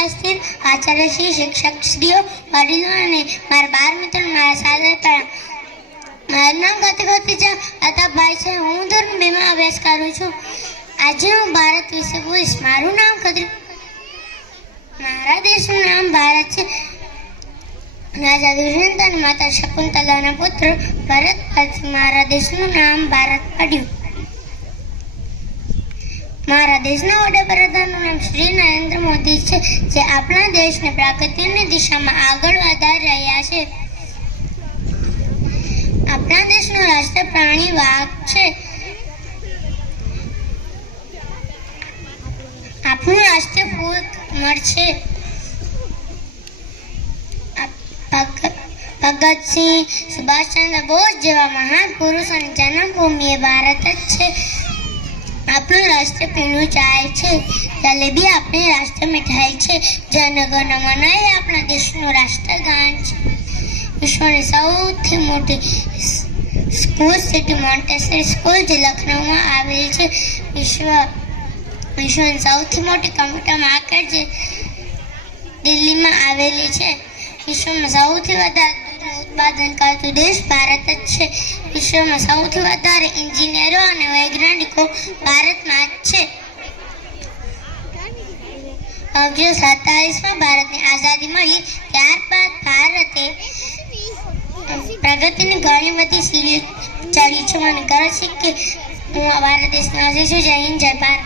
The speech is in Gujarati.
ઉપસ્થિત આચાર્યશ્રી, શિક્ષકશ્રીઓ, વડીલો અને મારા 12 મિત્રો મારા સાદર પ્રણામ. મારું નામ કતિજા અતાભાઈ છે. હું ધોરણ 2 માં અભ્યાસ કરું છું. આજે હું ભારત વિશે બોલીશ. મારું નામ મારા દેશનું નામ ભારત છે. રાજા દુષ્યંત અને માતા શકુંતલાના પુત્ર ભરત પરથી મારા દેશનું નામ ભારત પડ્યું. મારા દેશના વડાપ્રધાનનું નામ શ્રી નરેન્દ્ર મોદી છે, જે આપણા દેશને પ્રગતિની દિશામાં આગળ વધારી રહ્યા છે. આપણા દેશનું રાષ્ટ્રીય પ્રાણી વાઘ છે. આપણું રાષ્ટ્રીય ફૂલ કમળ છે. ભગતસિંહ, સુભાષચંદ્ર બોઝ જેવા મહાન પુરુષોની જન્મભૂમિ એ ભારત જ છે. આપણું રાષ્ટ્રીય પીણું ચાય છે. જલેબી આપણી રાષ્ટ્રીય મીઠાઈ છે. જનગણ મન એ આપણા દેશનું રાષ્ટ્રગાન છે. વિશ્વની સૌથી મોટી સ્કૂલ સિટી મોન્ટેસરી સ્કૂલ જે લખનૌમાં આવેલ છે. વિશ્વની સૌથી મોટી કમ્પ્યુટર માર્કેટ જે દિલ્હીમાં આવેલી છે. વિશ્વમાં સૌથી વધારે દૂધનું ઉત્પાદન કરતું દેશ ભારત જ છે. વિશ્વમાં સૌથી વધારે એન્જિનિયરો અને વૈજ્ઞાનિકો ભારતમાં જ છે. 1947માં ભારતની આઝાદી મળી ત્યારબાદ ભારતે પ્રગતિની ઘણી બધી સીડી ચડી છે. મને ગર્વ છે કે હું ભારત દેશનો છું. જય હિન્દ, જય ભારત.